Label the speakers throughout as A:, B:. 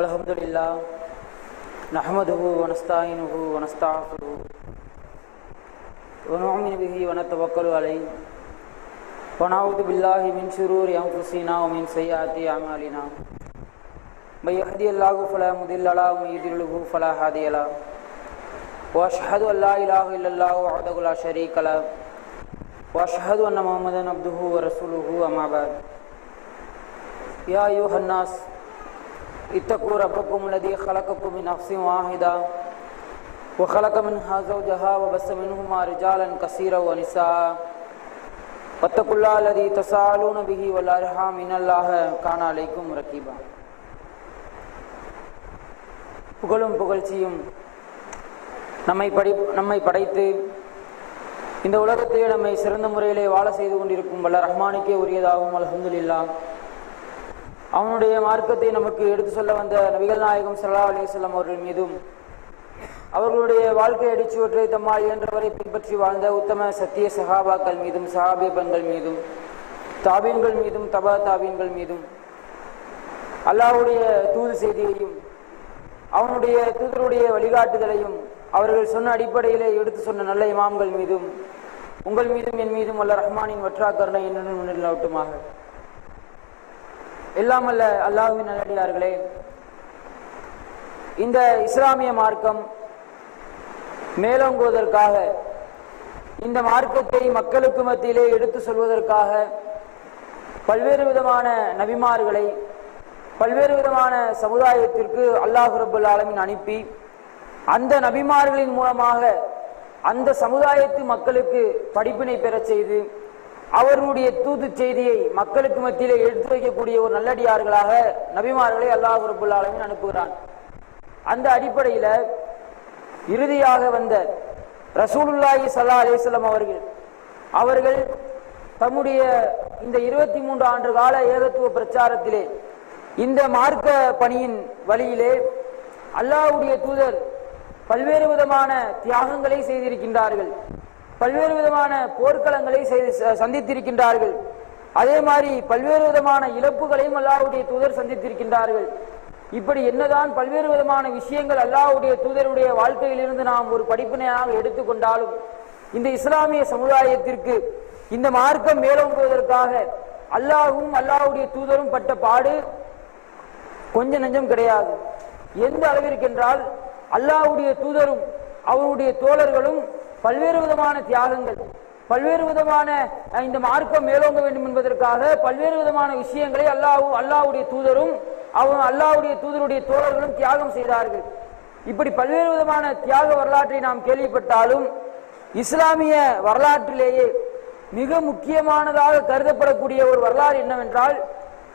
A: الحمد لله نحمده ونستعينه ونستغفره ونؤمن به ونتوكل عليه ونعوذ بالله من شرور انفسنا ومن سيئات اعمالنا. من يهدي الله فلا مضل له ومن يضلله فلا هادي له. واشهد ان لا اله الا الله وحده لا شريك له. واشهد ان محمدا عبده ورسوله اما بعد. يا ايها الناس اتقوا ربكم الذي خلقكم من نفس واحدة وخلق منها زوجها وبس منهما رجالا كثيرا ونساء واتقوا الله الذي تساءلون به والأرحام إن الله كان عليكم رقيبا புகழும் புகழ்ச்சியும் நம்மை படி நம்மை படைத்து இந்த உலகத்திலே நம்மை சிறந்த முறையிலே வாழ செய்து கொண்டிருக்கும் வல்ல ரஹ்மானுக்கே உரியதாகும் அல்ஹம்துலில்லாஹ் அவனுடைய மார்க்கத்தை நமக்கு எடுத்து சொல்ல வந்த நபிகள் நாயகம் சல்லா அலிசல்லாம் அவர்கள் மீதும் அவர்களுடைய வாழ்க்கை அடிச்சுவற்றை தம்மால் இயன்றவரை பின்பற்றி வாழ்ந்த உத்தம சத்திய சகாபாக்கள் மீதும் சஹாபிய பெண்கள் மீதும் தாபீன்கள் மீதும் தபா தாபீன்கள் மீதும் அல்லாஹ்வுடைய தூது செய்தியையும் அவனுடைய தூதருடைய வழிகாட்டுதலையும் அவர்கள் சொன்ன அடிப்படையிலே எடுத்து சொன்ன நல்ல இமாம்கள் மீதும் உங்கள் மீதும் என் மீதும் அல்ல ரஹ்மானின் வற்றாக்கருணை என்னுடன் முன்னிலாவட்டுமாக எல்லாம் அல்ல அல்லாஹுவின் நல்லடியார்களே இந்த இஸ்லாமிய மார்க்கம் மேலோங்குவதற்காக இந்த மார்க்கத்தை மக்களுக்கு மத்தியிலே எடுத்து சொல்வதற்காக பல்வேறு விதமான நபிமார்களை பல்வேறு விதமான சமுதாயத்திற்கு அல்லாஹு ரபுல் ஆலமின் அனுப்பி அந்த நபிமார்களின் மூலமாக அந்த சமுதாயத்து மக்களுக்கு படிப்பினை பெறச் செய்து அவருடைய தூது செய்தியை மக்களுக்கு மத்தியிலே எடுத்து வைக்கக்கூடிய ஒரு நல்லடியார்களாக நபிமார்களை அல்லாஹ் ரபுல் ஆலமின் அனுப்புகிறான். அந்த அடிப்படையில இறுதியாக வந்த ரசூலுல்லாஹி சல்லா அலிஸ்லாம் அவர்கள் அவர்கள் தம்முடைய இந்த இருபத்தி மூன்று ஆண்டு கால ஏகத்துவ பிரச்சாரத்திலே இந்த மார்க்க பணியின் வழியிலே அல்லாஹ்வுடைய தூதர் பல்வேறு விதமான தியாகங்களை செய்திருக்கின்றார்கள். பல்வேறு விதமான போர்க்களங்களை சந்தித்திருக்கின்றார்கள். அதே மாதிரி பல்வேறு விதமான இழப்புகளையும் அல்லாவுடைய தூதர் சந்தித்திருக்கின்றார்கள். இப்படி என்னதான் பல்வேறு விதமான விஷயங்கள் அல்லாவுடைய தூதருடைய வாழ்க்கையிலிருந்து நாம் ஒரு படிப்பினையாக எடுத்துக்கொண்டாலும் இந்த இஸ்லாமிய சமுதாயத்திற்கு இந்த மார்க்கம் மேலோங்குவதற்காக அல்லாஹும் அல்லாவுடைய தூதரும் பட்ட பாடு கொஞ்ச நெஞ்சம் கிடையாது. எந்த அளவிற்கென்றால் அல்லாவுடைய அல்லாஹுடைய தூதரும் அவருடைய தோழர்களும் பல்வேறு விதமான தியாகங்கள் பல்வேறு விதமான இந்த மார்க்கம் மேலோங்க வேண்டும் என்பதற்காக பல்வேறு விதமான விஷயங்களை அல்லாஹ் அல்லாவுடைய தூதரும் அவன் அல்லாவுடைய தூதருடைய தோழர்களும் தியாகம் செய்தார்கள். இப்படி பல்வேறு விதமான தியாக வரலாற்றை நாம் கேள்விப்பட்டாலும் இஸ்லாமிய வரலாற்றிலேயே மிக முக்கியமானதாக கருதப்படக்கூடிய ஒரு வரலாறு என்னவென்றால்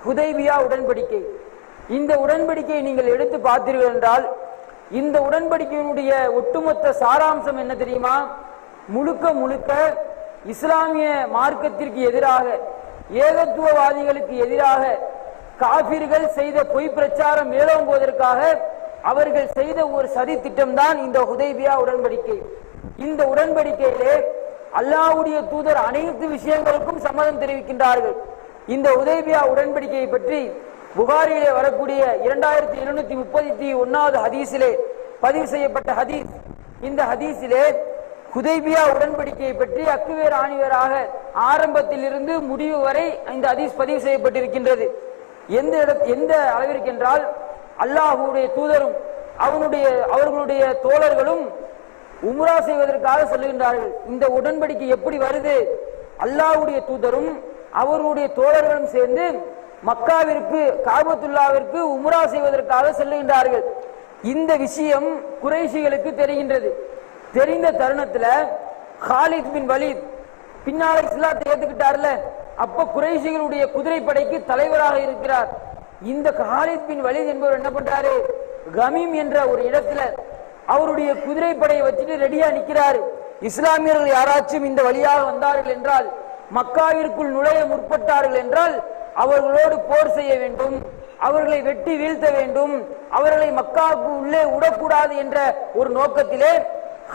A: ஹுதைபியா உடன்படிக்கை. இந்த உடன்படிக்கையை நீங்கள் எடுத்து பார்த்தீர்கள் என்றால் இந்த உடன்படிக்கையினுடைய ஒட்டுமொத்த சாராம்சம் என்ன தெரியுமா? முழுக்க முழுக்க இஸ்லாமிய மார்க்கத்திற்கு எதிராக ஏகத்துவவாதிகளுக்கு எதிராக காபிர்கள் செய்த பொய் பிரச்சாரம் மேலோங்குவதற்காக அவர்கள் செய்த ஒரு சதி திட்டம்தான் இந்த ஹுதைபியா உடன்படிக்கை. இந்த உடன்படிக்கையிலே அல்லாவுடைய தூதர் அனைத்து விஷயங்களுக்கும் சம்மதம் தெரிவிக்கின்றார்கள். இந்த உதேபியா உடன்படிக்கையை பற்றி புகாரிலே வரக்கூடிய இரண்டாயிரத்தி இருநூத்தி முப்பத்தி ஒன்னாவது ஹதீஸிலே பதிவு செய்யப்பட்ட ஹதீஸ். இந்த ஹதீஸிலே குதைபியா உடன்படிக்கையை பற்றி அக்குவேர் ஆணிவராக ஆரம்பத்தில் இருந்து முடிவு வரை இந்த ஹதீஸ் பதிவு செய்யப்பட்டிருக்கின்றது. எந்த எந்த அளவிற்கு என்றால் அல்லாஹுடைய தூதரும் அவனுடைய அவர்களுடைய தோழர்களும் உம்ரா செய்வதற்காக சொல்லுகின்றார்கள். இந்த உடன்படிக்கை எப்படி வருது? அல்லாஹுடைய தூதரும் அவருடைய தோழர்களும் சேர்ந்து மக்காவிற்கு காபத்துல்லாவிற்கு உம்ரா செய்வதற்காக செல்லுகின்றார்கள். இந்த விஷயம் குறைஷிகளுக்கு தெரிகின்றது. தெரிந்த தருணத்துல ஹாலித் பின் வலீத் பின்னால இஸ்லாத்தை ஏத்துக்கிட்டார்ல அப்ப குறைஷிகளுடைய குதிரைப்படைக்கு தலைவராக இருக்கிறார். இந்த ஹாலித் பின் வலீத் என்பவர் என்ன பண்றாரு? கமீம் என்ற ஒரு இடத்துல அவருடைய குதிரைப்படையை வச்சுட்டு ரெடியா நிக்கிறாரு. இஸ்லாமியர்கள் யாராச்சும் இந்த வழியாக வந்தார்கள் என்றால் மக்காவிற்குள் நுழைய முற்பட்டார்கள் என்றால் அவர்களோடு போர் செய்ய வேண்டும் அவர்களை வெட்டி வீழ்த்த வேண்டும் அவர்களை மக்காவுக்கு உள்ளே விடக்கூடாது என்ற ஒரு நோக்கத்திலே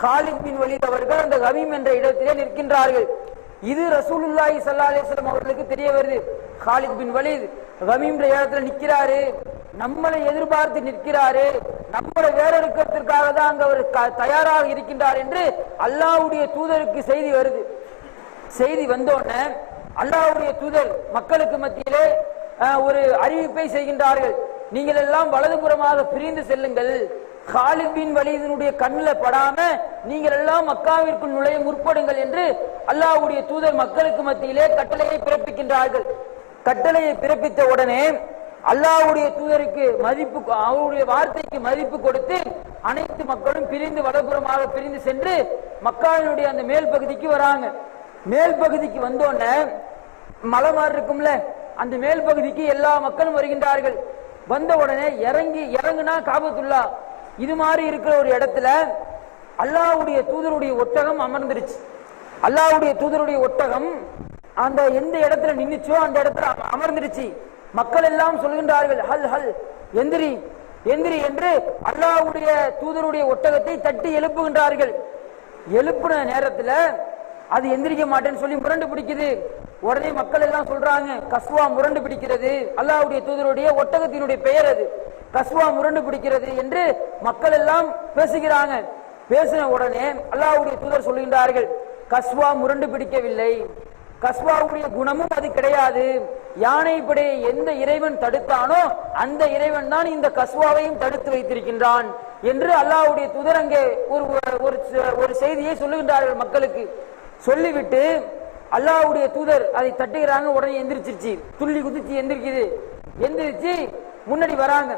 A: ஹாலித் பின் வலீத் அவர்கள் அந்த கமீம் என்ற இடத்திலே நிற்கின்றார்கள். இது ரசூலுல்லாஹி சல்லா அலிஸ்லாம் அவர்களுக்கு தெரிய வருது. ஹாலித் பின் வலீத் கமீம்ன்ற இடத்துல நிற்கிறாரு. நம்மளை எதிர்பார்த்து நிற்கிறாரு. நம்மளை வேற இருக்கிறதுக்காக தான் அங்க அவர் தயாராக இருக்கின்றார் என்று அல்லாவுடைய தூதருக்கு செய்தி வருது. செய்தி வந்தோடனே அல்லாஹ்வுடைய தூதர் மக்களுக்கு மத்தியிலே ஒரு அறிவிப்பை செய்கின்றார்கள். நீங்கள் எல்லாம் வலதுபுறமாக பிரிந்து செல்லுங்கள். காலித் பின் வலீதினுடைய கண்ணில் படாம நீங்கள் எல்லாம் மக்காவிற்குள் நுழைய முற்படுங்கள் என்று அல்லாவுடைய தூதர் மக்களுக்கு மத்தியிலே கட்டளையை பிறப்பிக்கின்றார்கள். கட்டளையை பிறப்பித்த உடனே அல்லாஹ்வுடைய தூதருக்கு மதிப்பு அவருடைய வார்த்தைக்கு மதிப்பு கொடுத்து அனைத்து மக்களும் பிரிந்து வடபுறமாக பிரிந்து சென்று மக்காவினுடைய அந்த மேல் பகுதிக்கு வராங்க. மேல் பகுதிக்கு வந்தோடனே மலை மாதிரி இருக்கும்ல அந்த மேல் பகுதிக்கு எல்லா மக்களும் வருகின்றார்கள். வந்த உடனே இறங்கி இறங்குனா காபத்துல்லா. இது மாதிரி இருக்கிற ஒரு இடத்துல அல்லாஹ்வுடைய தூதருடைய ஒட்டகம் அமர்ந்துருச்சு. அல்லாஹ்வுடைய தூதருடைய ஒட்டகம் அந்த எந்த இடத்துல நின்றுச்சோ அந்த இடத்துல அமர்ந்துருச்சு. மக்கள் எல்லாம் சொல்கின்றார்கள் ஹல் ஹல் எந்திரி எந்திரி என்று அல்லாஹ்வுடைய தூதருடைய ஒட்டகத்தை தட்டி எழுப்புகின்றார்கள். எழுப்புன நேரத்தில் அது எந்திரிக்க மாட்டேன்னு சொல்லி முரண்டு பிடிக்குது. உடனே மக்கள் எல்லாம் சொல்றாங்க கஸ்வா முரண்டு பிடிக்கிறது. அல்லாவுடைய தூதருடைய ஒட்டகத்தினுடைய பெயர் அது. கஸ்வா முரண்டு பிடிக்கிறது என்று மக்கள் எல்லாம் பேசுகிறாங்க. பேசின உடனே அல்லாஹ்வுடைய தூதர் சொல்லுகின்றார்கள் கஸ்வா முரண்டு பிடிக்கவில்லை. கஸ்வாவுடைய குணமும் அது கிடையாது. யானை படையை எந்த இறைவன் தடுத்தானோ அந்த இறைவன் தான் இந்த கஸ்வாவையும் தடுத்து வைத்திருக்கின்றான் என்று அல்லாவுடைய தூதர் அங்கே ஒரு ஒரு ஒரு செய்தியை சொல்லுகின்றார்கள் மக்களுக்கு. சொல்லிவிட்டு அல்லாவுடைய தூதர் அதை தட்டுகிறாங்க உடனே எந்திரிச்சிருச்சு. துள்ளி குதிச்சு எந்திரிக்குது. எந்திரிச்சு முன்னாடி வராங்க.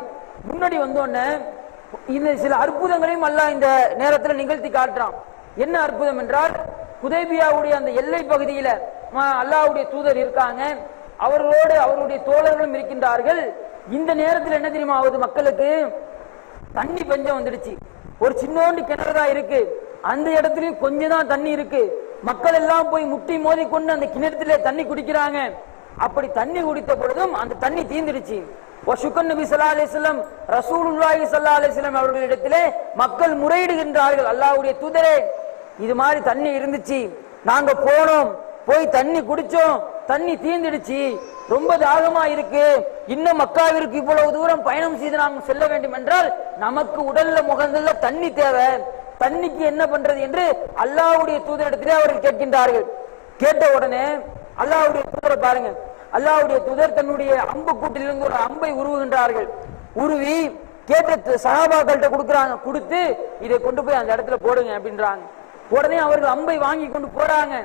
A: முன்னாடி வந்தோடனே இந்த சில அற்புதங்களையும் அல்லாஹ் இந்த நேரத்தில் நிகழ்த்தி காட்டுறான். என்ன அற்புதம் என்றால் குதேபியாவுடைய அந்த எல்லை பகுதியில அல்லாவுடைய தூதர் இருக்காங்க. அவர்களோடு அவருடைய தோழர்களும் இருக்கின்றார்கள். இந்த நேரத்தில் என்ன தெரியுமா ஆகுது மக்களுக்கு? தண்ணி பஞ்சம் வந்துடுச்சு. ஒரு சின்னோண்டு கிணறு தான் இருக்கு. அந்த இடத்துலயும் கொஞ்சம் தான் தண்ணி இருக்கு. மக்கள் எல்லாம் போய் முட்டி மோதி கொண்டு அந்த கிணத்துல தண்ணி குடிக்கிறாங்க. அப்படி தண்ணி குடித்த பொழுதும் அந்த தண்ணி தீந்துடுச்சு. வசுக்கன் நபி ஸல்லல்லாஹு அலைஹி ரசூலுல்லாஹி ஸல்லல்லாஹு அவர்களிடத்திலே மக்கள் முறையிடுகின்றார்கள். அல்லாவுடைய தூதரே இது மாதிரி தண்ணி இருந்துச்சு. நாங்க போனோம். போய் தண்ணி குடிச்சோம். தண்ணி தீந்துடுச்சு. ரொம்ப தாகமா இருக்கு. இன்னும் மக்காவிற்கு இவ்வளவு தூரம் பயணம் செய்து நாம் செல்ல வேண்டும் என்றால் நமக்கு உடல்ல முகங்கள்ல தண்ணி தேவை. தண்ணிக்கு என்ன பண்றது என்று அல்லாவுடைய தூதரிடத்திலே அவர்கள் கேட்கின்றார்கள். கேட்ட உடனே அல்லாஹ்வுடைய தூதரை பாருங்க. அல்லாவுடைய தூதர் தன்னுடைய அம்பு கூட்டிலிருந்து ஒரு அம்பை உருவுகின்றார்கள். உருவி கேட்ட சகாபாக்கள்கிட்ட கொடுக்குறாங்க. கொடுத்து இதை கொண்டு போய் அந்த இடத்துல போடுங்க அப்படின்றாங்க. உடனே அவர்கள் அம்பை வாங்கி கொண்டு போறாங்க.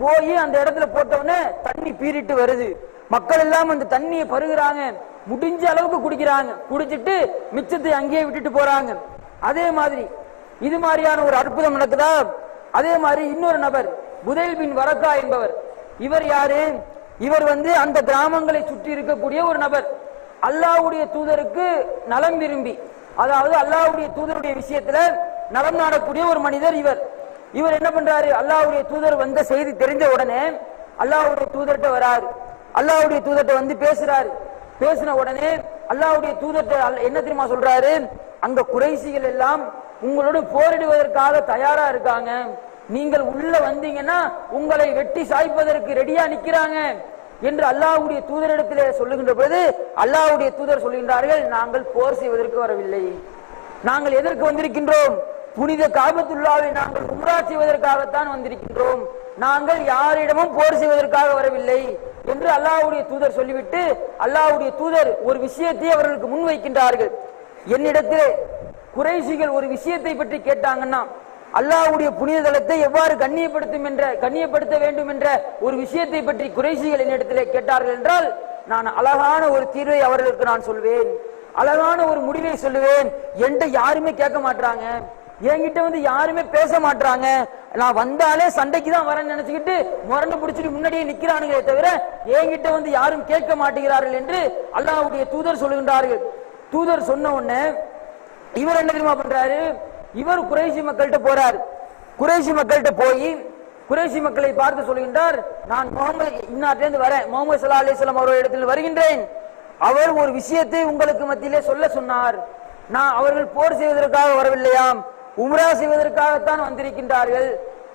A: போய் அந்த இடத்துல போட்ட உடனே தண்ணி பீறிட்டு வருது. மக்கள் எல்லாம் அந்த தண்ணியை பருகிறாங்க. முடிஞ்ச அளவுக்கு குடிக்கிறாங்க. குடிச்சிட்டு மிச்சத்தை அங்கேயே விட்டுட்டு போறாங்க. அதே மாதிரி இது மாதிரியான ஒரு அற்புதம் நடக்குதா? அதே மாதிரி இன்னொரு நபர் புதைல் பின் வரக்கா என்பவர். இவர் யாரு? இவர் வந்து அந்த கிராமங்களை சுற்றி இருக்கக்கூடிய ஒரு நபர். அல்லாவுடைய தூதருக்கு நலம் விரும்பி அதாவது அல்லாவுடைய தூதருடைய விஷயத்துல நலம் நாடக்கூடிய ஒரு மனிதர் இவர். இவர் என்ன பண்றாரு? அல்லாவுடைய தூதர் வந்த செய்தி தெரிஞ்ச உடனே அல்லாஹ்வுடைய தூதர்கிட்ட வராரு. அல்லாவுடைய தூதர்கிட்ட வந்து பேசுறாரு. பேசின உடனே அல்லாவுடைய தூதர்கிட்ட அல்ல- என்ன தெரியுமா சொல்றாரு? அங்க குறைசிகள் எல்லாம் உங்களோடு போரிடுவதற்காக தயாரா இருக்காங்க. நீங்கள் உள்ள வந்தீங்கன்னா உங்களை வெட்டி சாய்ப்பதற்கு ரெடியா நிக்கிறாங்க என்று அல்லாஹ்வுடைய தூதரிடத்திலே சொல்லுகின்ற பொழுது அல்லாஹ்வுடைய தூதர் சொல்கின்றார்கள் நாங்கள் போர் செய்வதற்கு வரவில்லை. நாங்கள் எதற்கு வந்திருக்கின்றோம்? புனித காபத்துள்ளாவை நாங்கள் உம்ரா செய்வதற்காகத்தான் வந்திருக்கின்றோம். நாங்கள் யாரிடமும் போர் செய்வதற்காக வரவில்லை. என்று அல்லாஹ்வுடைய தூதர் சொல்லிவிட்டு அல்லாஹ்வுடைய தூதர் ஒரு விஷயத்தை அவர்களுக்கு முன்வைக்கின்றார்கள். என்னிடத்திலே குறைசிகள் ஒரு விஷயத்தை பற்றி கேட்டாங்கன்னா அல்லாஹ்வுடைய புனித தளத்தை எவ்வாறு கண்ணியப்படுத்தும் என்ற கண்ணியப்படுத்த வேண்டும் என்ற ஒரு விஷயத்தை பற்றி குறைசிகள் என்னிடத்திலே கேட்டார்கள் என்றால் நான் அழகான ஒரு தீர்வை அவர்களுக்கு நான் சொல்வேன். அழகான ஒரு முடிவை சொல்லுவேன். என்கிட்ட யாருமே கேட்க மாட்டாங்க என்கிட்ட வந்து யாருமே பேச மாட்டாங்க நான் வந்தாலே சண்டைக்கு தான் வரேன்னு நினைச்சுக்கிட்டு முரண்டு பிடிச்சிட்டு முன்னாடியே நிக்கிறானுங்களே தவிர என்கிட்ட வந்து யாரும் கேட்க மாட்டேங்கிறார்கள் என்று அல்லாவுடைய தூதர் சொல்லுகின்றார்கள். தூதர் சொன்ன உடனே இவர் என்ன தெரியுமா பண்றாரு? இவர் குறைசி மக்கள்கிட்ட போறாரு. குறைசி மக்கள்கிட்ட போய் குறைசி மக்களை பார்த்து சொல்கின்றார் நான் முகமது இன்னாட்டிலிருந்து வரேன். முகமது சல்லா அலிஸ்லாம் அவர்கள் இடத்தில் வருகின்றேன். அவர் ஒரு விஷயத்தை உங்களுக்கு மத்தியிலே சொல்ல சொன்னார். நான் அவர்கள் போர் செய்வதற்காக வரவில்லையாம். உம்ரா செய்வதற்காகத்தான் வந்திருக்கின்றார்கள்.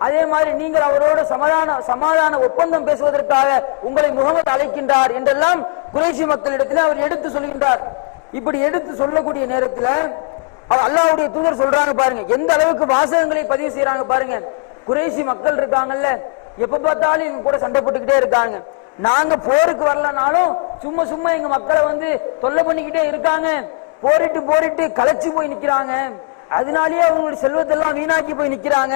A: அதே மாதிரி நீங்கள் அவரோடு சமாதான சமாதான ஒப்பந்தம் பேசுவதற்காக உங்களை முகமது அழைக்கின்றார் என்றெல்லாம் குறைசி மக்களிடத்தில் அவர் எடுத்து சொல்கின்றார். இப்படி எடுத்து சொல்லக்கூடிய நேரத்தில் அல்லாவுடைய தூதர் சொல்றாங்க பாருங்க. எந்த அளவுக்கு வாசகங்களை பதிவு செய்யறாங்க பாருங்க. குறைசி மக்கள் இருக்காங்கல்ல. எப்ப பார்த்தாலும் இவங்க கூட சண்டை போட்டுக்கிட்டே இருக்காங்க. நாங்க போருக்கு வரலனாலும் சும்மா சும்மா எங்க மக்களை வந்து தொல்லை பண்ணிக்கிட்டே இருக்காங்க. போரிட்டு போரிட்டு களைச்சு போய் நிக்கிறாங்க. அதனாலேயே அவங்களுடைய செல்வத்தெல்லாம் வீணாக்கி போய் நிக்கிறாங்க.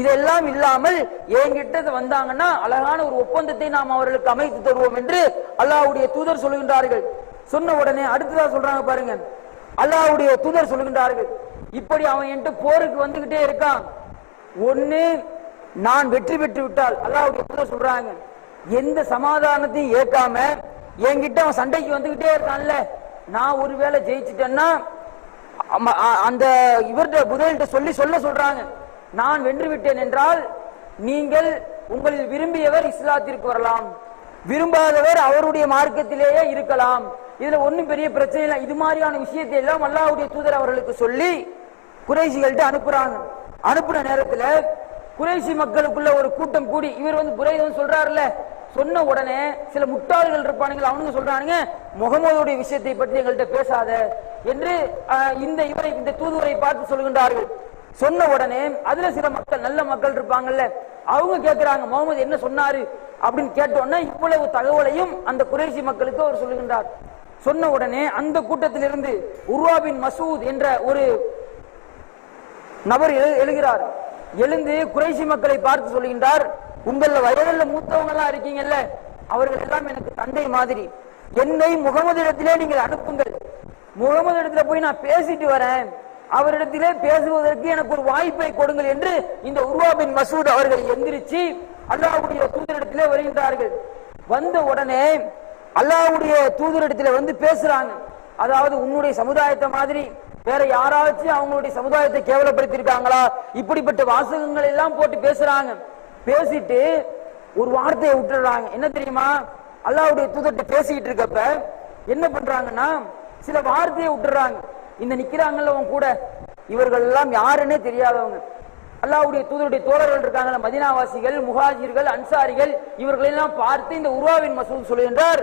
A: இதெல்லாம் இல்லாமல் என்கிட்ட வந்தாங்கன்னா அழகான ஒரு ஒப்பந்தத்தை நாம் அவர்களுக்கு அமைத்து தருவோம் என்று அல்லாவுடைய தூதர் சொல்கின்றார்கள். சொன்ன உடனே அடுத்ததா சொல்றாங்க பாருங்க. அல்லாவுடைய தூதர் சொல்லுகின்றார்கள். இப்படி அவன் என்கிட்ட போருக்கு வந்துகிட்டே இருக்கான். ஒன்னு நான் வெற்றி பெற்று விட்டால் அல்லாவுடைய தூதர் சொல்றாங்க. எந்த சமாதானத்தையும் ஏற்காம என்கிட்ட அவன் சண்டைக்கு வந்துகிட்டே இருக்கான்ல. நான் ஒருவேளை ஜெயிச்சிட்டேன்னா அ- அந்த இவர்கிட்ட புதல்கிட்ட சொல்லி சொல்ல சொல்றாங்க. நான் வென்று விட்டேன் என்றால் நீங்கள் உங்களில் விரும்பியவர் இஸ்லாத்திற்கு வரலாம். விரும்பாதவர் அவருடைய மார்க்கத்திலேயே இருக்கலாம். இதுல ஒன்னும் பெரிய பிரச்சனை இல்லை. இது மாதிரியான விஷயத்தை எல்லாம் அல்லாவுடைய தூதர் அவர்களுக்கு சொல்லி குறைசிகள்கிட்ட அனுப்புறாங்க. அனுப்புன நேரத்துல குறைசி மக்களுக்குள்ள ஒரு கூட்டம் கூடி இவர் வந்து புரைதம் சொல்றாருல்ல சொன்ன உடனே சில முட்டாள்கள் இருப்பானுங்க அவனுங்க சொல்றானுங்க முகமதுடைய விஷயத்தை பற்றி எங்கள்கிட்ட பேசாத என்று இந்த இவரை இந்த தூதுவரை பார்த்து சொல்கின்றார்கள். சொன்ன உடனே அதுல சில மக்கள் நல்ல மக்கள் இருப்பாங்கல்ல அவங்க கேக்குறாங்க முகமது என்ன சொன்னாரு அப்படின்னு கேட்ட உடனே இவ்வளவு தகவலையும் அந்த குறைசி மக்களுக்கு அவர் சொல்லுகின்றார் சொன்ன உடனே அந்த கூட்டத்திலிருந்து உருவாபின் மசூத் என்ற ஒரு நபர் எழுகிறார். எழுந்து குறைசி மக்களை பார்த்து சொல்கின்றார் உங்கள வயதில் மூத்தவங்க எல்லாம் இருக்கீங்கல்ல அவர்கள் எல்லாம் எனக்கு தந்தை மாதிரி. என்னை முகமது இடத்திலே நீங்கள் அனுப்புங்கள். முகமது இடத்துல போய் நான் பேசிட்டு வரேன். அவரிடத்திலே பேசுவதற்கு எனக்கு ஒரு வாய்ப்பை கொடுங்கள் என்று இந்த உருவாபின் மசூத் அவர்கள் எந்திரிச்சு அல்லாவுடைய தூதரிடத்திலே வருகின்றார்கள். வந்த உடனே அல்லாவுடைய தூதரிடத்துல வந்து பேசுறாங்க. அதாவது உன்னுடைய சமுதாயத்தை மாதிரி வேற யாராச்சும் அவங்களுடைய சமுதாயத்தை கேவலப்படுத்திருக்காங்களா இப்படிப்பட்ட வாசகங்கள் எல்லாம் போட்டு பேசுறாங்க. பேசிட்டு ஒரு வார்த்தையை விட்டுறாங்க என்ன தெரியுமா? அல்லாவுடைய தூதர்கிட்ட பேசிக்கிட்டு இருக்கப்ப என்ன பண்றாங்கன்னா சில வார்த்தையை விட்டுறாங்க இந்த நிக்கிறாங்கல்ல அவங்க கூட? இவர்கள் எல்லாம் யாருன்னே தெரியாதவங்க. அல்லாவுடைய தூதருடைய தோழர்கள் இருக்காங்க மதினாவாசிகள் முகாஜிர்கள் அன்சாரிகள் இவர்களெல்லாம் பார்த்து இந்த உருவாவின் மசூல் சொல்கின்றார்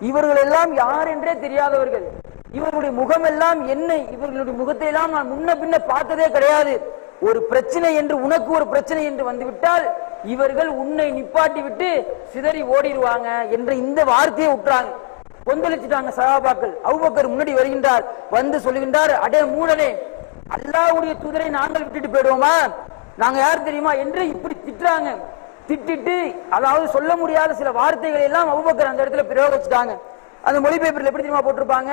A: இவர்கள் எல்லாம் யார் என்றே தெரியாதவர்கள். இவர்களுடைய முகம் எல்லாம் என்ன இவர்களுடைய முகத்தை எல்லாம் நான் முன்ன பின்ன பார்த்ததே கிடையாது. ஒரு பிரச்சனை என்று உனக்கு ஒரு பிரச்சனை என்று வந்துவிட்டால் இவர்கள் உன்னை நிப்பாட்டி விட்டு சிதறி ஓடிடுவாங்க என்ற இந்த வார்த்தையை விட்டுறாங்க கொந்தளிச்சுட்டாங்க சகாபாக்கள். அவுபக்கர் முன்னாடி வருகின்றார். வந்து சொல்லுகின்றார் அடே மூடனே அல்லாவுடைய துதரை நாங்கள் விட்டுட்டு போயிடுவோமா? நாங்க யார் தெரியுமா? என்று இப்படி திட்டுறாங்க. திட்டிட்டு அதாவது சொல்ல முடியாத சில வார்த்தைகளை எல்லாம் அவுபக்கர் அந்த இடத்துல பிரயோகிச்சுட்டாங்க. அந்த மொழிபெயர்ப்பில் எப்படி தெரியுமா போட்டிருப்பாங்க?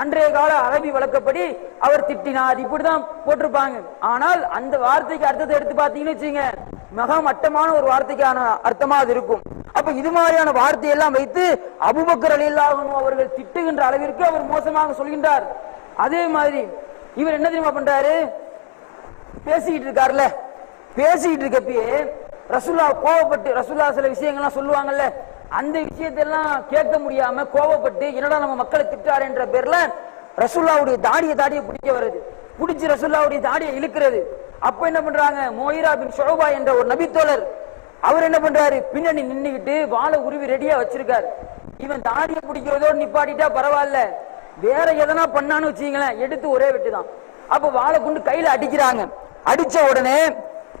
A: அன்றைய கால அரபி வழக்கப்படி அவர் திட்டினார். இப்படிதான் போட்டிருப்பாங்க. ஆனால் அந்த வார்த்தைக்கு அர்த்தத்தை எடுத்து பார்த்தீங்கன்னு வச்சுங்க மிக மட்டமான ஒரு வார்த்தைக்கான அர்த்தமா அது இருக்கும். அப்ப இது மாதிரியான வார்த்தையெல்லாம் வைத்து அபுபக்கர் அலில்லாஹு அவர்கள் திட்டுகின்ற அளவிற்கு அவர் மோசமாக சொல்கின்றார். அதே மாதிரி இவர் என்ன தெரியுமா பண்றாரு? பேசிக்கிட்டு இருக்காருல்ல. பேசிக்கிட்டு இருக்கப்பயே ரசுல்லா கோவப்பட்டு ரசுல்லா சில விஷயங்கள்லாம் சொல்லுவாங்கல்ல அந்த விஷயத்தெல்லாம் கேட்க முடியாம கோவப்பட்டு என்னடா நம்ம மக்களை திட்டாரு என்ற பேர்ல ரசுல்லாவுடைய தாடிய தாடியை பிடிக்க வருது. பிடிச்சி ரசுல்லாவுடைய தாடியை இழுக்கிறது. அப்ப என்ன பண்றாங்க? மோயிரா பின் ஷோபா என்ற ஒரு நபித்தோழர் அவர் என்ன பண்றாரு? பின்னணி நின்னுகிட்டு வாழை உருவி ரெடியா வச்சிருக்காரு. இவன் தாடியை பிடிக்கிறதோடு நிப்பாட்டிட்டா பரவாயில்ல. வேற எதனா பண்ணான்னு வச்சீங்களேன் எடுத்து ஒரே வெட்டுதான். அப்ப வாழை கொண்டு கையில அடிக்கிறாங்க. அடிச்ச உடனே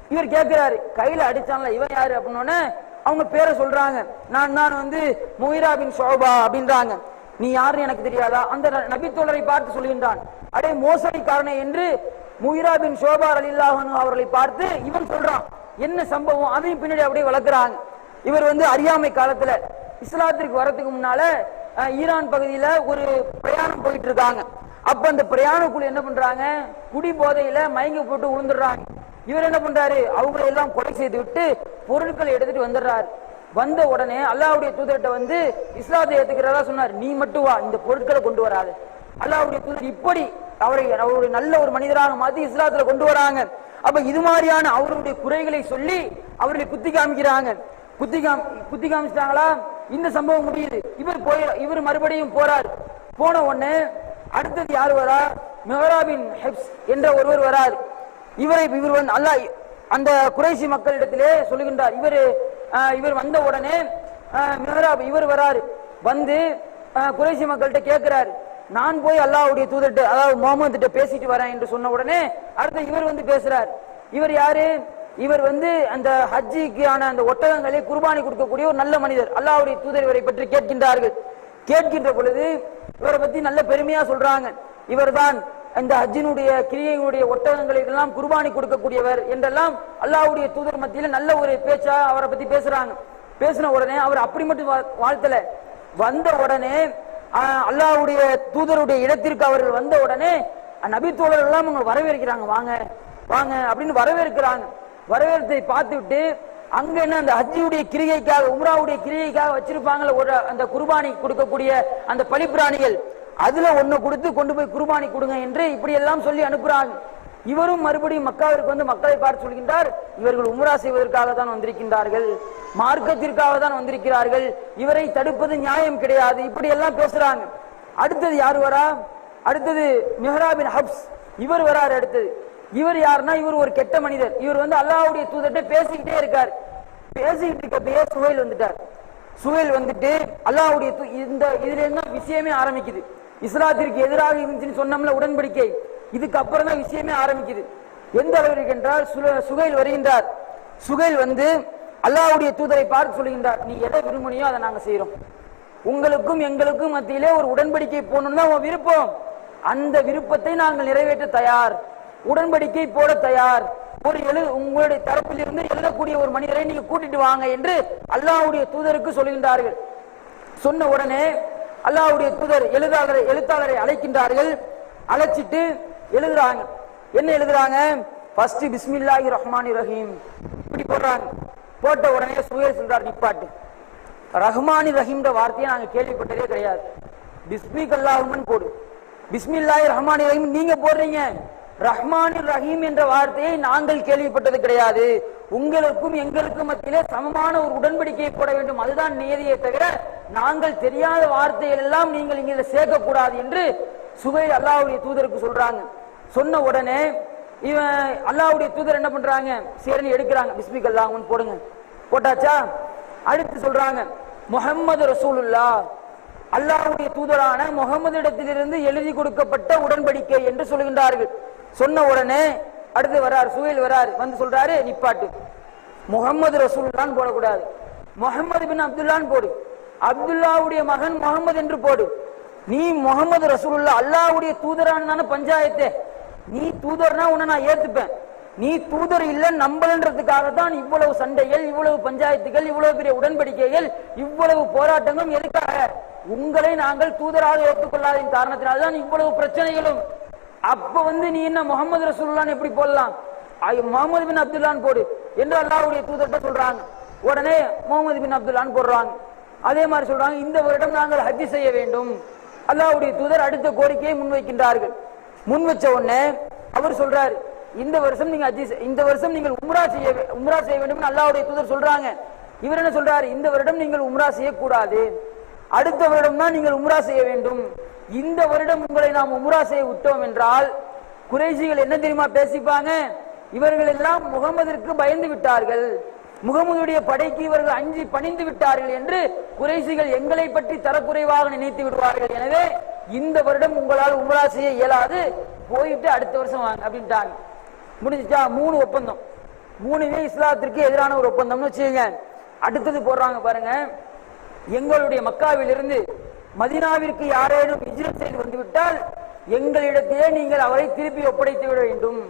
A: இவர் கேட்கிறாரு கையில அடிச்சான்ல இவன் யாரு அப்படின்னு அவங்க பேரை சொல்றாங்க. நான் நான் வந்து முயிரா பின் ஷோபா அப்படின்றாங்க. நீ யாருன்னு எனக்கு தெரியாதா? அந்த ந- நபித்தோழரை பார்த்து சொல்கின்றான். அடே மோசடிக்காரனே என்று முயிரா பின் ஷோபா அலில்லாஹன் அவர்களை பார்த்து இவன் சொல்றான். என்ன சம்பவம்? அதையும் பின்னாடி அப்படியே வளர்க்குறாங்க. இவர் வந்து அறியாமை காலத்துல இஸ்லாத்திற்கு வரதுக்கு முன்னால ஈரான் பகுதியில ஒரு பிரயாணம் போயிட்டு இருக்காங்க. அப்ப அந்த பிரயாண குழு என்ன பண்றாங்க? குடி போதையில மயங்கி போட்டு விழுந்துடுறாங்க இவர் என்ன பண்றாரு? அவங்களை எல்லாம் கொலை செய்து விட்டு பொருட்களை எடுத்துட்டு வந்துடுறாரு. வந்த உடனே அல்லாவுடைய தூதர்கிட்ட வந்து இஸ்லாத்தை ஏத்துக்கிறதா சொன்னார். நீ மட்டும் வா இந்த பொருட்களை கொண்டு வராது. அல்லாவுடைய தூதர் இப்படி அவரை அவருடைய நல்ல ஒரு மனிதராக மாத்தி இஸ்லாத்துல கொண்டு வராங்க. அப்ப இது மாதிரியான அவருடைய குறைகளை சொல்லி அவர்களை குத்தி காமிக்கிறாங்க. குத்தி காம் குத்தி காமிச்சிட்டாங்களா? இந்த சம்பவம் முடியுது. இவர் போய் இவர் மறுபடியும் போறார். போன உடனே அடுத்தது யார் வரா? மெஹராபின் ஹெப்ஸ் என்ற ஒருவர் வரார். இவரை இவர் வந்து அல்லாஹ் அந்த குறைசி மக்களிடத்திலே சொல்லுகின்றார். இவர் இவர் வந்த உடனே மெஹராப் இவர் வராரு. வந்து குறைசி மக்கள்கிட்ட கேட்கிறாரு. நான் போய் அல்லாஹ்வுடைய தூதர்கிட்ட அதாவது முகமது கிட்ட பேசிட்டு வரேன் என்று சொன்ன உடனே அடுத்து இவர் வந்து பேசுறார். இவர் யாரு? இவர் வந்து அந்த ஹஜ்ஜிக்கான அந்த ஒட்டகங்களை குர்பானி கொடுக்கக்கூடிய ஒரு நல்ல மனிதர். அல்லாஹ்வுடைய தூதர் இவரை பற்றி கேட்கின்றார்கள். கேட்கின்ற பொழுது இவரை பத்தி நல்ல பெருமையா சொல்றாங்க. இவர்தான் இந்த ஹஜ்ஜினுடைய கிரியையுடைய ஒட்டகங்களை எல்லாம் குர்பானி கொடுக்கக்கூடியவர் என்றெல்லாம் அல்லாவுடைய தூதர் மத்தியில நல்ல ஒரு பேச்சா அவரை பத்தி பேசுறாங்க. பேசின உடனே அவர் அப்படி மட்டும் வா- வாழ்த்தல. வந்த உடனே அல்லாவுடைய அல்லாஹ்வுடைய தூதருடைய இடத்திற்கு அவர்கள் வந்த உடனே நபி தோழர்கள் எல்லாம் அவங்க வரவேற்கிறாங்க வாங்க வாங்க அப்படின்னு வரவேற்கிறாங்க. வரவேற்பை பார்த்துவிட்டு அங்க என்ன அந்த ஹஜ்ஜியுடைய கிரிகைக்காக உம்ராவுடைய கிரிகைக்காக வச்சிருப்பாங்களே ஒரு அந்த குர்பானி கொடுக்கக்கூடிய அந்த பலிப்பிராணிகள் அதுல ஒண்ணு கொடுத்து கொண்டு போய் குர்பானி கொடுங்க என்று இப்படி எல்லாம் சொல்லி அனுப்புறாங்க. இவரும் மறுபடியும் மக்காவிற்கு வந்து மக்களை பார்த்து சொல்கின்றார் இவர்கள் உம்ரா செய்வதற்காக தான் வந்திருக்கின்றார்கள் மார்க்கத்திற்காக தான் வந்திருக்கிறார்கள் இவரை தடுப்பது நியாயம் கிடையாது இப்படி எல்லாம் பேசுறாங்க. அடுத்தது யார் வரா? அடுத்தது மெஹராபின் ஹப்ஸ். இவர் வராரு அடுத்தது. இவர் யாருன்னா இவர் ஒரு கெட்ட மனிதர். இவர் வந்து அல்லாவுடைய தூதர்கிட்ட பேசிக்கிட்டே இருக்கார். பேசிக்கிட்டு இருக்கப்பயே சுவையில் வந்துட்டார். சுஹைல் வந்துட்டு அல்லாவுடைய தூ- இந்த இதுல இருந்து தான் விஷயமே ஆரம்பிக்குது. இஸ்லாத்திற்கு எதிராக இருந்துச்சுன்னு சொன்னோம்ல உடன்படிக்கை. இதுக்கு அப்புறம் தான் விஷயமே ஆரம்பிக்குது. எந்த அளவிற்கு என்றால் சுகையில் வருகின்றார். சுகைல் வந்து அல்லாவுடைய தூதரை பார்த்து சொல்லுகின்றார் நீ எதை விரும்புனியோ அதை நாங்க செய்யறோம் உங்களுக்கும் எங்களுக்கும் மத்தியிலே ஒரு உடன்படிக்கை போகணும்னு தான் உன் விருப்பம். அந்த விருப்பத்தை நாங்கள் நிறைவேற்ற தயார். உடன்படிக்கை போட தயார். ஒரு எழு உங்களுடைய தரப்பில் இருந்து எழுதக்கூடிய ஒரு மனிதரை நீங்க கூட்டிட்டு வாங்க என்று அல்லாவுடைய தூதருக்கு சொல்கின்றார்கள். சொன்ன உடனே அல்லாவுடைய தூதர் எழுதாளரை எழுத்தாளரை அழைக்கின்றார்கள். அழைச்சிட்டு எழுதுறாங்க. என்ன எழுதுறாங்க? ஃபர்ஸ்ட் பிஸ்மில்லாஹி ரஹ்மானி ரஹீம் இப்படி போடுறாங்க. போட்ட உடனே சுயல் சொல்றார் நிப்பாட்டு. ரஹ்மானி ரஹீம்ன்ற வார்த்தையை நாங்க கேள்விப்பட்டதே கிடையாது. பிஸ்மிக் அல்லாஹுமன் போடு. பிஸ்மில்லாஹி ரஹ்மானி ரஹீம் நீங்க போடுறீங்க. ரஹ்மான் ரஹீம் என்ற வார்த்தையை நாங்கள் கேள்விப்பட்டது கிடையாது. உங்களுக்கும் எங்களுக்கும் மத்தியிலே சமமான ஒரு உடன்படிக்கையை போட வேண்டும். அதுதான் நியதியை தவிர நாங்கள் தெரியாத வார்த்தைகள் எல்லாம் நீங்கள் இங்க சேர்க்க கூடாது என்று சுவை அல்லாஹ்வுடைய தூதருக்கு சொல்றாங்க. சொன்ன உடனே இவன் அல்லாவுடைய தூதர் என்ன பண்றாங்க? சரின்னு எடுக்கிறாங்க. பிஸ்மிக் அல்லாஹ் போடுங்க. போட்டாச்சா? அடுத்து சொல்றாங்க முஹம்மது ரசூலுல்லா அல்லாஹுடைய தூதரான முகமது இடத்திலிருந்து எழுதி கொடுக்கப்பட்ட உடன்படிக்கை என்று சொல்கின்றார்கள். சொன்ன உடனே அடுத்து வரார் சுவைல் வரார் வந்து சொல்றாரு நிப்பாட்டு. முகமது ரசூல்லான்னு போடக்கூடாது. முகமது பின் அப்துல்லான்னு போடு. அப்துல்லாவுடைய மகன் முகமது என்று போடு. நீ முகமது ரசூலுல்லா அல்லாஹ்வுடைய தூதரான தானே பஞ்சாயத்தே. நீ தூதர்னா உன்னை நான் ஏத்துப்பேன். நீ தூதர் இல்லை நம்பலன்றதுக்காக தான் இவ்வளவு சண்டைகள் இவ்வளவு பஞ்சாயத்துகள் இவ்வளவு பெரிய உடன்படிக்கைகள் இவ்வளவு போராட்டங்களும் எதுக்காக? உங்களை நாங்கள் தூதராக ஏற்றுக்கொள்ளாத காரணத்தினால்தான் இவ்வளவு பிரச்சனைகளும் அப்ப வந்து நீ என்ன முகமது ரசூல்லான்னு எப்படி போடலாம்? முகமது பின் அப்துல்லான்னு போடு. என்று அல்லாவுடைய தூதர்கிட்ட சொல்றாங்க. உடனே முகமது பின் அப்துல்லான்னு போடுறாங்க. அதே மாதிரி சொல்றாங்க இந்த வருடம் நாங்கள் ஹஜ்ஜி செய்ய வேண்டும். அல்லாஹ்வுடைய தூதர் அடுத்த கோரிக்கையை முன்வைக்கின்றார்கள். முன் வச்ச உடனே அவர் சொல்றாரு இந்த வருஷம் நீங்க ஹஜ் இந்த வருஷம் நீங்கள் உம்ரா செய்ய உம்ரா செய்ய வேண்டும் அல்லாவுடைய தூதர் சொல்றாங்க. இவர் என்ன சொல்றாரு இந்த வருடம் நீங்கள் உம்ரா செய்யக்கூடாது. அடுத்த வருடம் தான் நீங்கள் உம்ரா செய்ய வேண்டும். இந்த வருடம் உங்களை நாம் உம்ரா செய்ய விட்டோம் என்றால் குறைசிகள் என்ன தெரியுமா பேசிப்பாங்க? இவர்கள் எல்லாம் முகமதிற்கு பயந்து விட்டார்கள். முகமதுடைய படைக்கு இவர்கள் அஞ்சி பணிந்து விட்டார்கள் என்று குறைசிகள் எங்களை பற்றி தரக்குறைவாக நினைத்து விடுவார்கள். எனவே இந்த வருடம் உங்களால் உம்ரா செய்ய இயலாது போயிட்டு அடுத்த வருஷம் வாங்க அப்படின்ட்டாங்க. முடிஞ்சிச்சா? மூணு ஒப்பந்தம். மூணுமே இஸ்லாத்திற்கு எதிரான ஒரு ஒப்பந்தம்னு வச்சுக்கோங்க. அடுத்தது போடுறாங்க பாருங்க. எங்களுடைய மக்காவிலிருந்து மதினாவிற்கு யாரேனும் ஹிஜ்ரத் செய்து வந்துவிட்டால் எங்களிடத்திலே நீங்கள் அவரை திருப்பி ஒப்படைத்து விட வேண்டும்.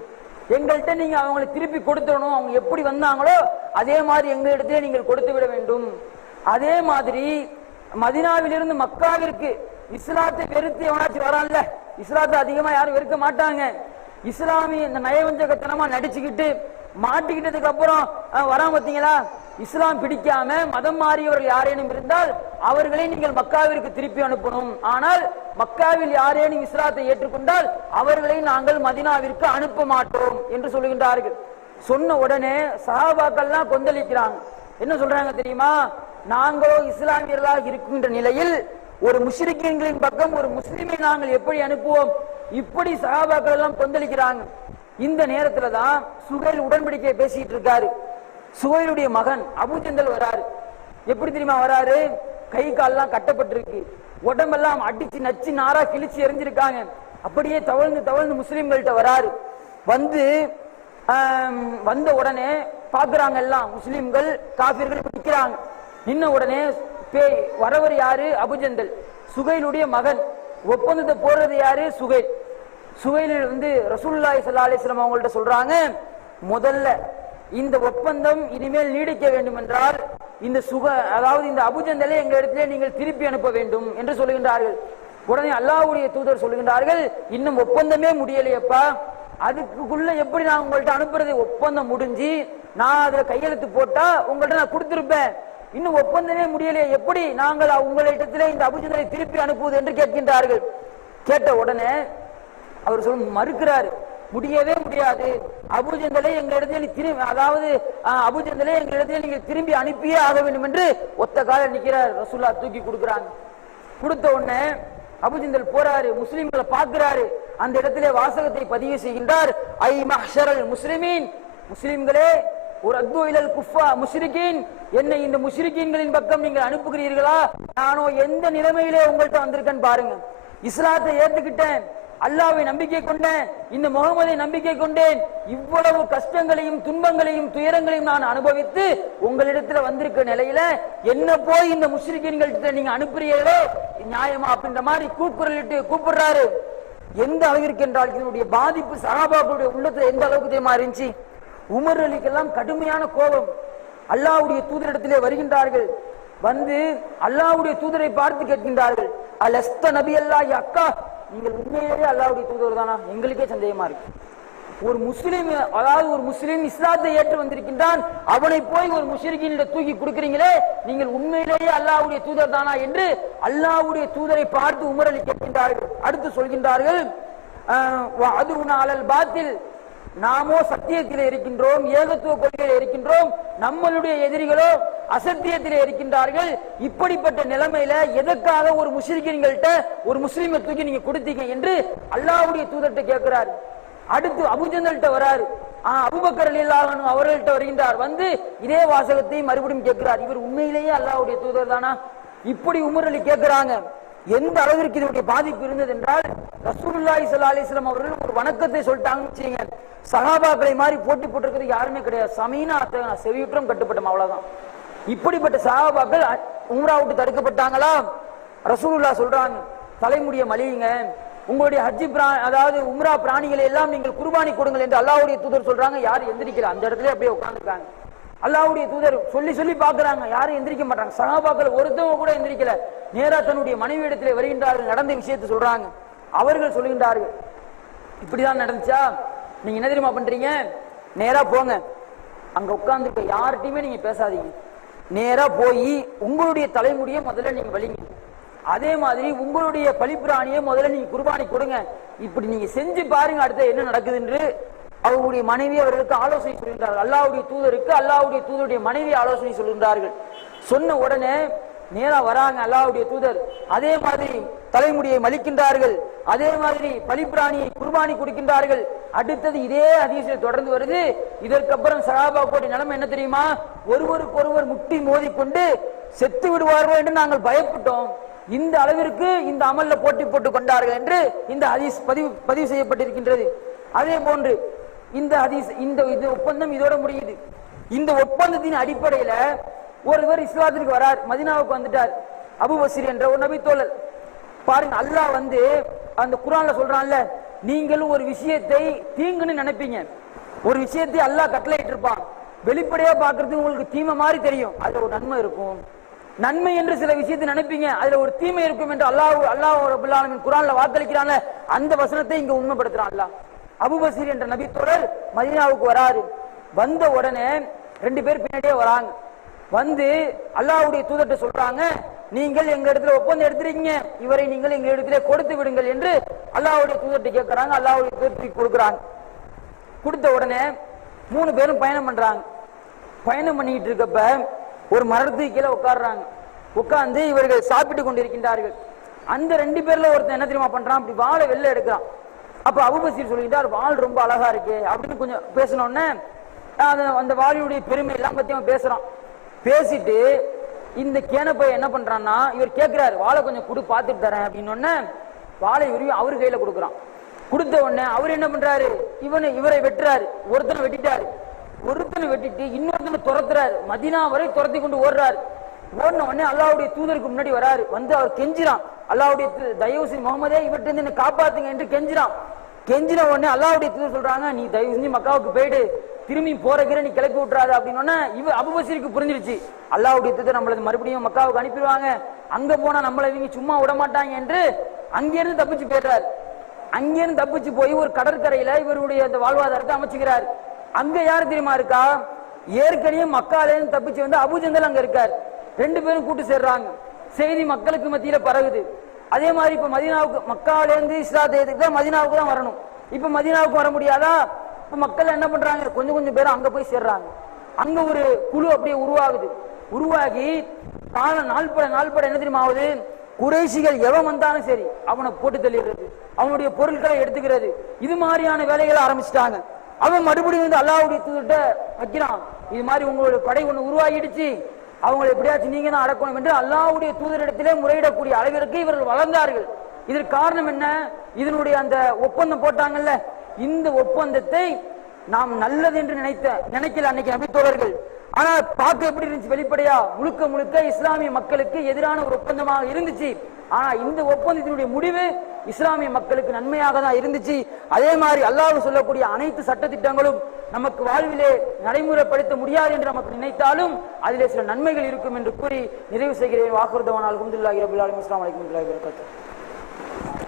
A: எங்கள்கிட்ட நீங்க அவங்களை திருப்பி கொடுத்துடணும். அவங்க எப்படி வந்தாங்களோ அதே மாதிரி எங்களிடத்திலே நீங்கள் கொடுத்து விட வேண்டும். அதே மாதிரி மதினாவிலிருந்து மக்காவிற்கு இஸ்லாத்தை வெறுத்து எவனாச்சும் வரான்ல? இஸ்லாத்தை அதிகமா யாரும் வெறுக்க மாட்டாங்க. இஸ்லாமிய இந்த நயவஞ்சகத்தனமா நடிச்சுக்கிட்டு மாட்டிக்கிட்டதுக்கு அப்புறம் அஹ், பார்த்தீங்களா? இஸ்லாம் பிடிக்காம மதம் மாறியவர்கள் யாரேனும் இருந்தால் அவர்களை நீங்கள் மக்காவிற்கு திருப்பி அனுப்பணும். ஆனால் மக்காவில் யாரேனும் இஸ்லாத்தை ஏற்றுக்கொண்டால் அவர்களை நாங்கள் மதினாவிற்கு அனுப்ப மாட்டோம் என்று சொல்லுகின்றார்கள் சொன்ன உடனே சஹாபாக்கள்லாம் கொந்தளிக்கிறாங்க. என்ன சொல்றாங்க தெரியுமா? நாங்களோ இஸ்லாமியர்களாக இருக்கின்ற நிலையில் ஒரு முஷ்ரிக்கீன்களின் பக்கம் ஒரு முஸ்லிமை நாங்கள் எப்படி அனுப்புவோம்? இப்படி சகாபாக்கள் எல்லாம் கொந்தளிக்கிறாங்க. இந்த நேரத்துல தான் சுகைல் உடன்படிக்கையை பேசிட்டு இருக்காரு. சுகைலுடைய மகன் அபுஜந்தல் வராரு. எப்படி தெரியுமா வராரு? கை கால்லாம் கட்டப்பட்டிருக்கு. உடம்பெல்லாம் அடிச்சு நச்சு நாரா கிழிச்சு எரிஞ்சிருக்காங்க. அப்படியே தவழ்ந்து தவழ்ந்து முஸ்லீம்கள்ட்ட வராரு. வந்து வந்த உடனே பாக்குறாங்க எல்லாம். முஸ்லீம்கள் காபிர்கள் நிற்கிறாங்க நின்ன உடனே பேய் வரவர் யாரு? அபுஜந்தல். சுகைலுடைய மகன். ஒப்பந்தத்தை போடுறது யாரு? சுகைல். சுகைல் வந்து ரசூலுல்லாஹி ஸல்லல்லாஹு அவங்கள்ட்ட சொல்றாங்க முதல்ல இந்த ஒப்பந்தம் இனிமேல் நீடிக்க வேண்டும் என்றால் இந்த சுக அதாவது இந்த அபுஜந்தலை எங்கள் இடத்திலே நீங்கள் திருப்பி அனுப்ப வேண்டும் என்று சொல்லுகின்றார்கள். உடனே அல்லாவுடைய தூதர் சொல்லுகின்றார்கள் இன்னும் ஒப்பந்தமே முடியலையப்பா. அதுக்குள்ள எப்படி நான் உங்கள்ட்ட அனுப்புறது? ஒப்பந்தம் முடிஞ்சு நான் அதுல கையெழுத்து போட்டா உங்கள்ட்ட நான் கொடுத்திருப்பேன். இன்னும் ஒப்பந்தமே முடியலையே. எப்படி நாங்கள் உங்களிடத்திலே இந்த அபுஜந்தலை திருப்பி அனுப்புவது? என்று கேட்கின்றார்கள். கேட்ட உடனே அவர் சொல்லும் மறுக்கிறாரு. முடியவே முடியாது. அபுஜந்தலை எங்களிடத்தில் நீ திரும்பி அதாவது ஆஹ், அபுஜந்தலை எங்க நீங்கள் திரும்பி அனுப்பியே ஆக வேண்டும் என்று ஒத்த கால நிற்கிறார். ரசுல்லா தூக்கி கொடுக்குறாங்க. கொடுத்த உடனே அபுஜந்தல் போறாரு முஸ்லிம்களை பார்க்கிறாரு. அந்த இடத்திலே வாசகத்தை பதிவு செய்கின்றார். ஐ மஹரல் முஸ்லிமீன். முஸ்லிம்களே ஒரு அத்து இலல் குஃபா முஸ்ரிகின் என்னை இந்த முஷ்ரிகீன்களின் பக்கம் நீங்கள் அனுப்புகிறீர்களா? நானோ எந்த நிலைமையிலே உங்கள்கிட்ட வந்திருக்கேன் பாருங்க. இஸ்லாத்தை ஏத்துக்கிட்டேன் அல்லாவை நம்பிக்கை கொண்டேன் இந்த முகமதை நம்பிக்கை கொண்டேன். இவ்வளவு கஷ்டங்களையும் துன்பங்களையும் துயரங்களையும் நான் அனுபவித்து உங்களிடத்துல வந்திருக்க நிலையில என்ன போய் இந்த முஸ்லிம்கள்கிட்ட நீங்க அனுப்புறீங்களோ நியாயமா அப்படின்ற மாதிரி கூக்குரலிட்டு கூப்பிடுறாரு. எந்த அளவிற்கு என்றால் இதனுடைய பாதிப்பு சகாபாக்களுடைய உள்ளத்துல எந்த அளவுக்கு தெரியுமா இருந்துச்சு? உமர் அலிக்கெல்லாம் கடுமையான கோபம். அல்லாவுடைய தூதரிடத்திலே வருகின்றார்கள். வந்து அல்லாவுடைய தூதரை பார்த்து கேட்கின்றார்கள். அலஸ்த நபி அல்லாஹ் அக்கா நீங்கள் உண்மையிலேயே அல்லாவுடைய தூதர் தானா? எங்களுக்கே சந்தேகமா இருக்கு. ஒரு முஸ்லீம் அதாவது ஒரு முஸ்லீம் இஸ்லாத்தை ஏற்று வந்திருக்கின்றான் அவனை போய் ஒரு முஸ்லிமினிட தூக்கி கொடுக்கிறீங்களே நீங்கள் உண்மையிலேயே அல்லாவுடைய தூதர் தானா என்று அல்லாவுடைய தூதரை பார்த்து உமரலி கேட்கின்றார்கள். அடுத்து சொல்கின்றார்கள் அது அலல் பாத்தில் நாமோ சத்தியத்தில் இருக்கின்றோம் ஏகத்துவ கொள்கையில் இருக்கின்றோம் நம்மளுடைய எதிரிகளோ அசத்தியத்திலே இருக்கின்றார்கள். இப்படிப்பட்ட நிலைமையில எதற்காக ஒரு முஸ்லிம்கள்ட்ட ஒரு முஸ்லீமை தூக்கி நீங்க கொடுத்தீங்க என்று அல்லாவுடைய தூதர்கிட்ட கேட்கிறார். அடுத்து அபுஜந்தல்கிட்ட வராரு. ஆஹ் அபுபக்கர் அலில்லாஹன் அவர்கள்ட்ட வருகின்றார். வந்து இதே வாசகத்தை மறுபடியும் கேட்கிறார். இவர் உண்மையிலேயே அல்லாவுடைய தூதர் தானா? இப்படி உமர் அலி கேட்கிறாங்க. எந்த அளவிற்கு இதனுடைய பாதிப்பு இருந்தது என்றால் ரசூலுல்லாஹி சல்லா அலிஸ்லாம் அவர்கள் ஒரு வணக்கத்தை சொல்லிட்டாங்கன்னு சகாபாக்களை மாதிரி போட்டி போட்டிருக்கிறது யாருமே கிடையாது. சமீனா செவியுற்றம் கட்டுப்பட்டோம். அவ்வளவுதான். இப்படிப்பட்ட சஹாபாக்கள் உம்ரா விட்டு தடுக்கப்பட்டாங்களா? ரசூலுல்லா சொல்றாங்க தலைமுடிய மலியுங்க. உங்களுடைய ஹஜ்ஜி பிரா அதாவது உம்ரா பிராணிகளை எல்லாம் நீங்கள் குர்பானி கொடுங்கள் என்று அல்லாவுடைய தூதர் சொல்றாங்க. யார் எந்திரிக்கல? அந்த இடத்துல அப்படியே உட்காந்துருக்காங்க அல்லாவுடைய தூதர் சொல்லி சொல்லி பாக்குறாங்க யாரும் எந்திரிக்க மாட்டாங்க. சகாபாக்கள் ஒருத்தவங்க கூட எந்திரிக்கல. நேரா தன்னுடைய மனைவி இடத்துல வருகின்றார்கள். நடந்த விஷயத்தை சொல்றாங்க. அவர்கள் சொல்லுகின்றார்கள் இப்படிதான் நடந்துச்சா? நீங்க என்ன தெரியுமா பண்றீங்க? நேரா போங்க. அங்க உட்கார்ந்துருக்க யார்கிட்டயுமே நீங்க பேசாதீங்க. நேரா போய் உங்களுடைய தலைமுடியை முதல்ல நீங்க வலிங்க. அதே மாதிரி உங்களுடைய பழிப்பிராணியை முதல்ல நீங்க குர்பானி கொடுங்க. இப்படி நீங்க செஞ்சு பாருங்க அடுத்த என்ன நடக்குது என்று. அவருடைய மனைவி அவர்களுக்கு ஆலோசனை சொல்கின்றார்கள். அல்லாவுடைய தூதருக்கு அல்லாவுடைய தூதருடைய மனைவி ஆலோசனை சொல்கின்றார்கள். சொன்ன உடனே நேரா வராங்க அல்லாவுடைய தூதர். அதே மாதிரி தலைமுடியை மலிக்கின்றார்கள். அதே மாதிரி பலிப்பிராணியை குர்பானி கொடுக்கின்றார்கள். அடுத்தது இதே அதிசயம் தொடர்ந்து வருது. இதற்கப்புறம் கோடி நிலைமை என்ன தெரியுமா? ஒருவருக்கு ஒருவர் முட்டி மோதிக்கொண்டு செத்து விடுவார்கள் என்று நாங்கள் பயப்பட்டோம். இந்த அளவிற்கு இந்த அமல்ல போட்டி போட்டுக் கொண்டார்கள் என்று இந்த ஹதீஸ் பதிவு பதிவு செய்யப்பட்டிருக்கின்றது. அதே போன்று இந்த ஹதீஸ் இந்த இது ஒப்பந்தம் இதோட முடியுது. இந்த ஒப்பந்தத்தின் அடிப்படையில ஒருவர் இஸ்லாத்திற்கு வரார் மதினாவுக்கு வந்துட்டார். அபு பசீர் என்ற ஒரு நபி தோழர் பாருங்க அல்லாஹ் வந்து அந்த குரான்ல சொல்றான்ல நீங்களும் ஒரு விஷயத்தை தீங்குன்னு நினைப்பீங்க. ஒரு விஷயத்தை அல்லாஹ் கட்டளையிட்டு இருப்பான் வெளிப்படையா பாக்குறது உங்களுக்கு தீமை மாதிரி தெரியும். அதுல ஒரு நன்மை இருக்கும். நன்மை என்று சில விஷயத்தை நினைப்பீங்க. அதுல ஒரு தீமை இருக்கும் என்று அல்லாஹ் அல்லாஹ் ரபுல் குரான்ல வாக்களிக்கிறாங்க அந்த வசனத்தை இங்க உண்மைப்படுத்துறான் அல்லாஹ். அபுபசீர் என்ற நபி தொடர் மதீனாவுக்கு வராரு. வந்த உடனே ரெண்டு பேர் பின்னாடியே வராங்க. வந்து அல்லாஹ்வுடைய தூதர்கிட்ட சொல்றாங்க நீங்கள் எங்க இடத்துல ஒப்பந்தம் எடுத்துறீங்க? இவரை நீங்கள் எங்க இடத்துல கொடுத்து விடுங்கள் என்று அல்லாவுடைய தூதர்கிட்ட கேட்கிறாங்க அல்லாவுடைய தூதர்கிட்ட கொடுக்குறாங்க. கொடுத்த உடனே மூணு பேரும் பயணம் பண்றாங்க. பயணம் பண்ணிட்டு இருக்கப்ப ஒரு மரத்துக்கு கீழே உட்கார்றாங்க. உட்கார்ந்து இவர்கள் சாப்பிட்டு கொண்டிருக்கின்றார்கள். அந்த ரெண்டு பேர்ல ஒருத்தன் என்ன தெரியுமா பண்றான்? அப்படி வாழை வெளில எடுக்கிறான். அப்ப அபுபசீர் சொல்லிட்டார் வாள் ரொம்ப அழகா இருக்கு அப்படின்னு கொஞ்சம் பேசின அந்த அந்த வாளியுடைய பெருமை எல்லாம் பத்தி அவன் பேசுறான். பேசிட்டு இந்த கேனப்பைய என்ன பண்றான்னா இவர் கேட்கிறாரு வாழை கொஞ்சம் கொடு பார்த்துட்டு தரேன் அப்படின்னு உடனே வாழை உருவி அவர் கையில கொடுக்குறான். கொடுத்த உடனே அவர் என்ன பண்றாரு? இவனை இவரை வெட்டுறாரு. ஒருத்தனை வெட்டிட்டாரு. ஒருத்தனை வெட்டிட்டு இன்னொருத்தனை துரத்துறாரு. மதினா வரை துரத்தி கொண்டு ஓடுறாரு. ஓடின உடனே அல்லாவுடைய தூதருக்கு முன்னாடி வராரு. வந்து அவர் கெஞ்சிரான் அல்லாவுடைய தயவு செய்து முகமதே இவர்கிட்ட இருந்து என்ன காப்பாத்துங்க என்று கெஞ்சிரான் கெஞ்சின உடனே அல்லாவுடைய தூதர் சொல்றாங்க நீ தயவு செஞ்சு மக்காவுக்கு போயிடு. திரும்பி போறக்கிற நீ கிளப்பி விட்டுறாது அப்படின்னு இவ அபுபசிருக்கு புரிஞ்சிருச்சு. அல்லாவுடைய யுத்தத்தை நம்மளது மறுபடியும் மக்காவுக்கு அனுப்பிடுவாங்க. அங்க போனா நம்மளை இவங்க சும்மா விட மாட்டாங்க என்று அங்கிருந்து தப்பிச்சு போயிடுறாரு. அங்கிருந்து தப்பிச்சு போய் ஒரு கடற்கரையில இவருடைய அந்த வாழ்வாதாரத்தை அமைச்சுக்கிறார். அங்க யாரு தெரியுமா இருக்கா? ஏற்கனவே மக்காலேருந்து தப்பிச்சு வந்து அபுஜந்தல் அங்க இருக்கார். ரெண்டு பேரும் கூட்டு சேர்றாங்க. செய்தி மக்களுக்கு மத்தியில பரவுது. அதே மாதிரி இப்ப மதீனாவுக்கு மக்காலேருந்து இஸ்லாத்தை தான் மதினாவுக்கு தான் வரணும். இப்ப மதீனாவுக்கு வர முடியாதா? மக்கள் என்ன பண்றாங்க? கொஞ்சம் கொஞ்சம் பேரும் அங்க போய் சேர்றாங்க. அங்க ஒரு குழு அப்படியே உருவாகுது. உருவாகி கால நாள்பட நாள்பட என்ன தெரியுமா ஆகுது? குறைசிகள் எவன் வந்தாலும் சரி அவனை போட்டு தள்ளிடுறது. அவனுடைய பொருட்களை எடுத்துக்கிறது. இது மாதிரியான வேலைகளை ஆரம்பிச்சிட்டாங்க. அவன் மறுபடியும் வந்து அல்லாவுடைய தூதர்கிட்ட வைக்கிறான். இது மாதிரி உங்களுடைய படை ஒண்ணு உருவாகிடுச்சு. அவங்களை எப்படியாச்சும் நீங்க தான் அடக்கணும் என்று அல்லாவுடைய தூதரிடத்திலே முறையிடக்கூடிய அளவிற்கு இவர்கள் வளர்ந்தார்கள். இதற்கு காரணம் என்ன? இதனுடைய அந்த ஒப்பந்தம் போட்டாங்கல்ல? இந்த ஒப்பந்தத்தை நாம் நல்லது என்று நினைத்த நினைக்கல அன்னைக்கு நபித்தோழர்கள் ஆனா பார்க்க எப்படி இருந்துச்சு வெளிப்படையா? முழுக்க முழுக்க இஸ்லாமிய மக்களுக்கு எதிரான ஒரு ஒப்பந்தமாக இருந்துச்சு. ஆனா இந்த ஒப்பந்தத்தினுடைய முடிவு இஸ்லாமிய மக்களுக்கு நன்மையாக தான் இருந்துச்சு. அதே மாதிரி அல்லாஹ் சொல்லக்கூடிய அனைத்து சட்ட திட்டங்களும் நமக்கு வாழ்விலே நடைமுறைப்படுத்த முடியாது என்று நமக்கு நினைத்தாலும் அதிலே சில நன்மைகள் இருக்கும் என்று கூறி நிறைவு செய்கிறேன். வாக்குறுதவான் அல்ஹம்துலில்லாஹி ரபில் இஸ்லாம் அஸ்ஸலாமு அலைக்கும் வரஹ்மத்துல்லாஹி